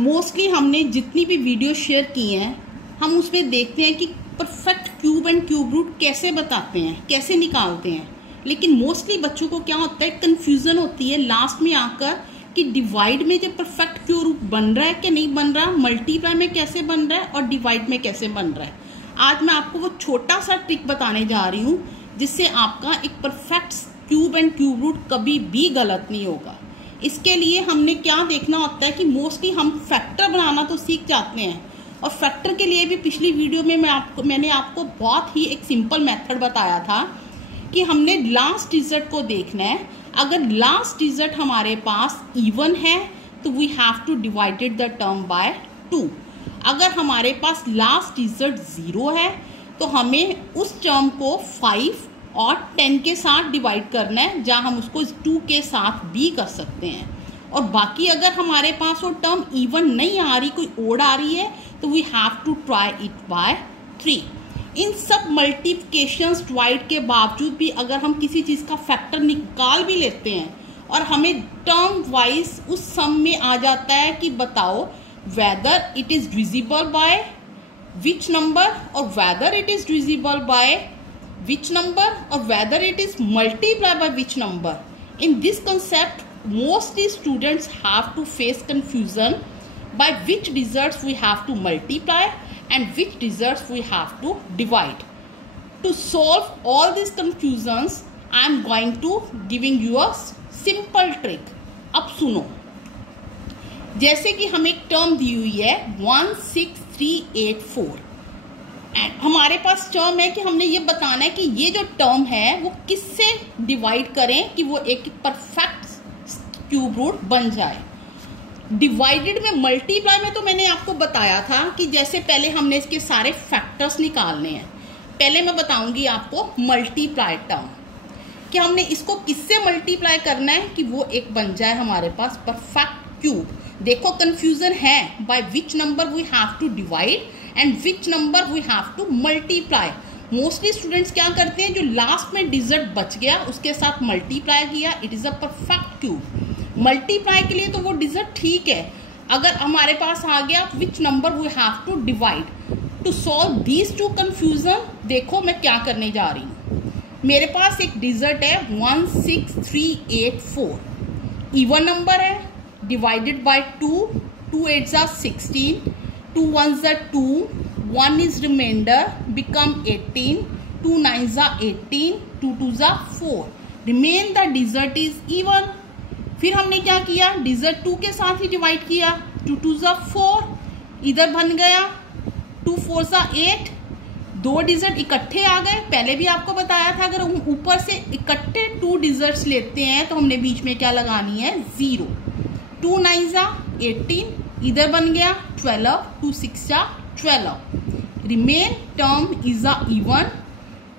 Mostly हमने जितनी भी वीडियो शेयर की हैं हम उसमें देखते हैं कि perfect cube and cube root कैसे बताते हैं, कैसे निकालते हैं। लेकिन मोस्टली बच्चों को क्या होता है, कन्फ्यूज़न होती है लास्ट में आकर कि डिवाइड में जो परफेक्ट क्यूब रूट बन रहा है कि नहीं बन रहा, मल्टीप्लाई में कैसे बन रहा है और डिवाइड में कैसे बन रहा है। आज मैं आपको वो छोटा सा ट्रिक बताने जा रही हूँ जिससे आपका एक perfect cube and cube root कभी भी गलत नहीं होगा। इसके लिए हमने क्या देखना होता है कि मोस्टली हम फैक्टर बनाना तो सीख जाते हैं, और फैक्टर के लिए भी पिछली वीडियो में मैंने आपको बहुत ही एक सिंपल मेथड बताया था कि हमने लास्ट डिजिट को देखना है। अगर लास्ट डिजिट हमारे पास इवन है तो we have to divided the term by 2। अगर हमारे पास लास्ट डिजिट 0 है तो हमें उस टर्म को 5 और 10 के साथ डिवाइड करना है, जहाँ हम उसको 2 के साथ भी कर सकते हैं। और बाकी अगर हमारे पास वो टर्म इवन नहीं आ रही, कोई ओड आ रही है, तो we have to try it by 3। इन सब मल्टीप्लिकेशंस डिवाइड के बावजूद भी अगर हम किसी चीज़ का फैक्टर निकाल भी लेते हैं और हमें टर्म वाइज उस सम में आ जाता है कि बताओ whether it is divisible by which number और whether it is divisible by which number or whether it is multiplied by which number. In this concept, mostly students have to face confusion by which digits we have to multiply and which digits we have to divide. To solve all these confusions, I am going to giving you a simple trick. अब सुनो, जैसे कि हमें एक term दी हुई है 16384 and हमारे पास term है कि हमने ये बताना है कि ये जो टर्म है वो किससे डिवाइड करें कि वो एक परफेक्ट क्यूब रूट बन जाए। डिवाइडेड में, मल्टीप्लाई में तो मैंने आपको बताया था कि जैसे पहले हमने इसके सारे फैक्टर्स निकालने हैं। पहले मैं बताऊंगी आपको मल्टीप्लाई टर्म कि हमने इसको किससे मल्टीप्लाई करना है कि वो एक बन जाए हमारे पास परफेक्ट क्यूब। देखो कंफ्यूजन है, by which number we have to divide and which number we have to multiply. Mostly students क्या करते हैं, जो लास्ट में डिजिट बच गया उसके साथ मल्टीप्लाई किया, it is a perfect cube. Multiply के लिए तो वो डिजिट ठीक है, अगर हमारे पास आ गया which number we have to divide. To solve these two confusion देखो मैं क्या करने जा रही हूँ। मेरे पास एक डिजिट है 16384, इवन नंबर है, divided by 2, 2 8 16, 2 1 2, 1 is remainder, become 18, 2 9 18, 2 2 4, remain the digit is even। फिर हमने क्या किया, डिजिट 2 के साथ ही डिवाइड किया, 2 2 4, इधर बन गया 2 4 8, दो डिजिट इकट्ठे आ गए। पहले भी आपको बताया था अगर हम ऊपर से इकट्ठे 2 डिजिट्स लेते हैं तो हमने बीच में क्या लगानी है, 0। 2 9 18, इधर बन गया 12, 2 6 12, remain term is a even.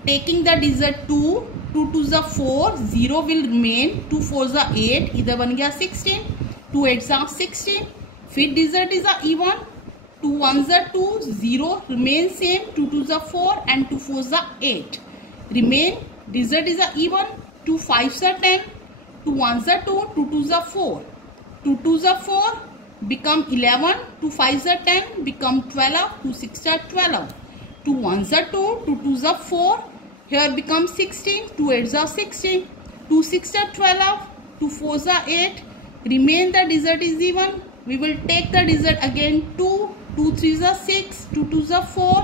Taking the digit 2, 2 2 4, 0 will remain, 2 4 8, इधर बन गया 16, 2 8 16, फिर digit is a even, 2 1 2, 0 remain same, 2 2 4 and 2 4 8, remain digit is a even, 2 5 10, 2 1 2, 2 2 4, 2 2 4 become 11, 2 5 10, become 12, 2 6 12, 2 1 2, 2 2 4, here become 16, 2 8 16, 2 6 12, 2 4 8, remain the digit is even. We will take the digit again 2, 2 3 6, 2 2 4,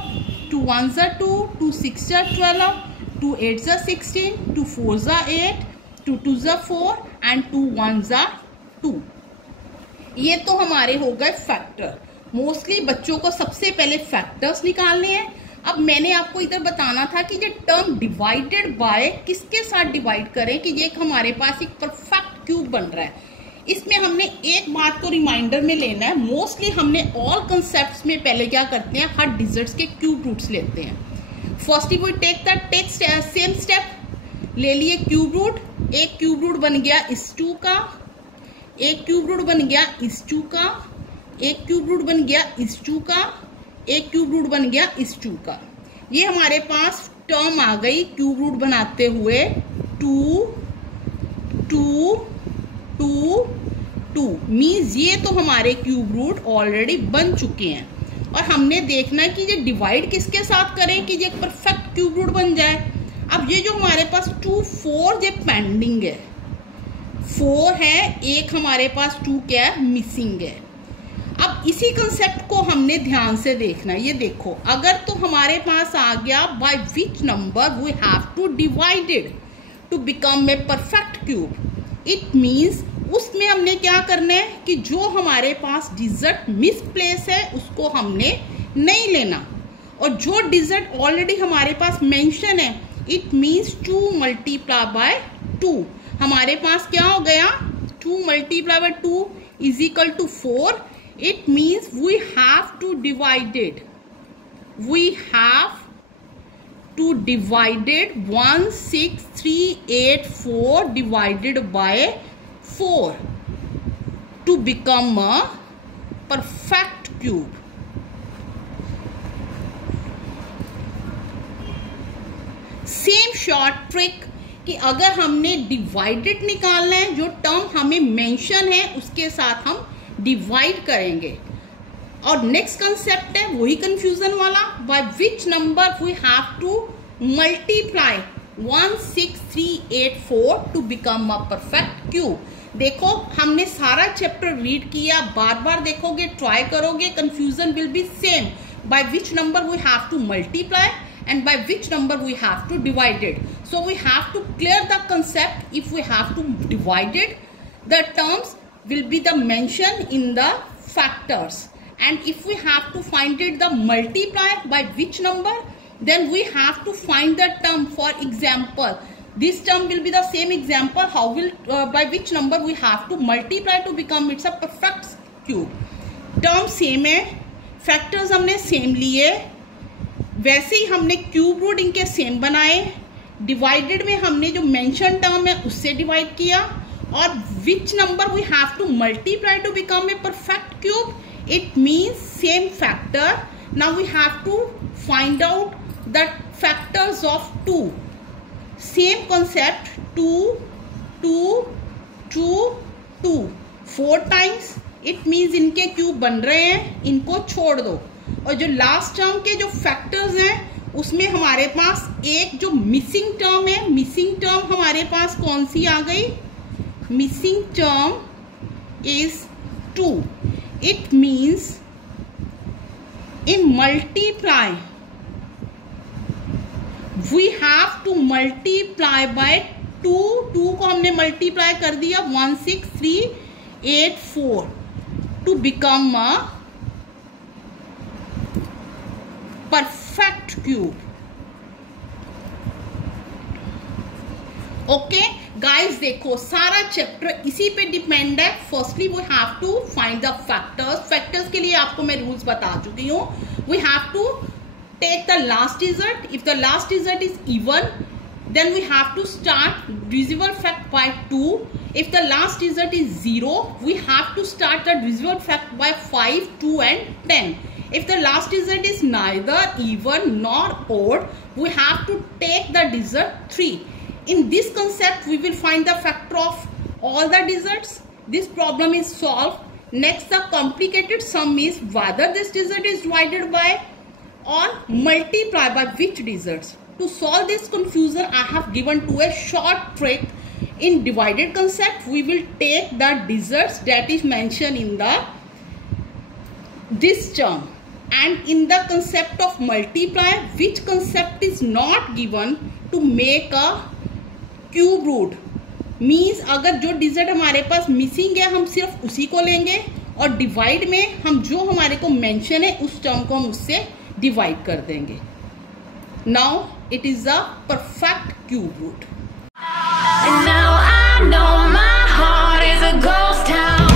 2 1 2, 2 6 12, 2 8 16, 2 4 8, 2 2 4 and 2 1 2। ये तो हमारे हो गए factor. Mostly बच्चों को सबसे पहले फैक्टर्स निकालने हैं। अब मैंने आपको इधर बताना था कि ये टर्म डिवाइडेड बाय किसके साथ डिवाइड करें कि ये हमारे पास एक परफेक्ट क्यूब बन रहा है। इसमें हमने एक बात को रिमाइंडर में लेना है, मोस्टली हमने ऑल कंसेप्ट में पहले क्या करते हैं, हर डिजिट्स के क्यूब रूट्स लेते हैं। Firstly we take same step, ले लिए क्यूब रूट। एक क्यूब रूट बन गया इस 2 का, एक क्यूब रूट बन गया इस 2 का, एक क्यूब रूट बन गया इस 2 का, एक क्यूब रूट बन गया इस 2 का। ये हमारे पास टर्म आ गई क्यूब रूट बनाते हुए 2 2 2 2 मीन्स ये तो हमारे क्यूब रूट ऑलरेडी बन चुके हैं और हमने देखना है कि ये डिवाइड किसके साथ करें कि ये परफेक्ट क्यूब रूट बन जाए। अब ये जो हमारे पास 2 4 ये पेंडिंग है, 4 है, एक हमारे पास 2 क्या है मिसिंग है। अब इसी कंसेप्ट को हमने ध्यान से देखना है। ये देखो, अगर तो हमारे पास आ गया by which number we have to divided to become a perfect cube, it means उसमें हमने क्या करना है कि जो हमारे पास डिजिट मिसप्लेस है उसको हमने नहीं लेना, और जो डिजिट ऑलरेडी हमारे पास मेंशन है इट मीन्स 2 मल्टीप्लाई बाय 2। हमारे पास क्या हो गया 2 multiply by 2 is equal to 4। It means we have to divide it 16384 divided by 4 to become a perfect cube. Same short trick कि अगर हमने डिवाइडेड निकालना है, जो टर्म हमें मेंशन है उसके साथ हम डिवाइड करेंगे। और नेक्स्ट कंसेप्ट है वही कंफ्यूजन वाला, by which number we have to multiply 16384 to become a perfect cube. देखो हमने सारा चैप्टर रीड किया, बार बार देखोगे, ट्राई करोगे, confusion will be same. By which number we have to multiply and by which number we have to divide it. So we have to clear the concept. If we have to divide it, the terms will be the mention in the factors, and if we have to find it the multiply by which number, then we have to find the term. For example, this term will be the same example, how will by which number we have to multiply to become it's a perfect cube. Term same है, factors हमने same लिए, वैसे ही हमने cube root इनके same बनाए। Divided में हमने जो मेंशन टर्म है उससे डिवाइड किया, और which number we have to multiply to become a perfect cube, it means same factor. Now we have to find out the factors of 2। Same concept, 2 2 2 2 4 times, it means इनके cube बन रहे हैं, इनको छोड़ दो। और जो लास्ट टर्म के जो फैक्टर्स हैं उसमें हमारे पास एक जो मिसिंग टर्म है, मिसिंग टर्म हमारे पास कौन सी आ गई, missing term is 2। It means in multiply we have to multiply by 2। 2 को हमने मल्टीप्लाई कर दिया 16384 to become a perfect cube. Okay guys, देखो सारा चैप्टर इसी पे डिपेंड है। Firstly we have to find the factors. Factors के लिए आपको मैं रूल्स बता चुकी हूँ। We have to take the last digit, if the last digit is even then we have to start divisible fact by 2. If the last digit is 0, we have to start the divisible fact by 5, 2 and 10. If the last digit is neither even nor odd, we have to take the digit 3. In this concept, we will find the factor of all the digits. This problem is solved. Next, the complicated sum is whether this digit is divided by or multiplied by which digits. To solve this confusion, I have given to a short trick. In divided concept, we will take the digits that is mentioned in the this term, and in the concept of multiply, which concept is not given to make a cube root, means अगर जो digit हमारे पास missing है हम सिर्फ उसी को लेंगे, और डिवाइड में हम जो हमारे को मेंशन है उस टर्म को हम उससे डिवाइड कर देंगे। Now it is a perfect cube root. And now I know my heart is a ghost town.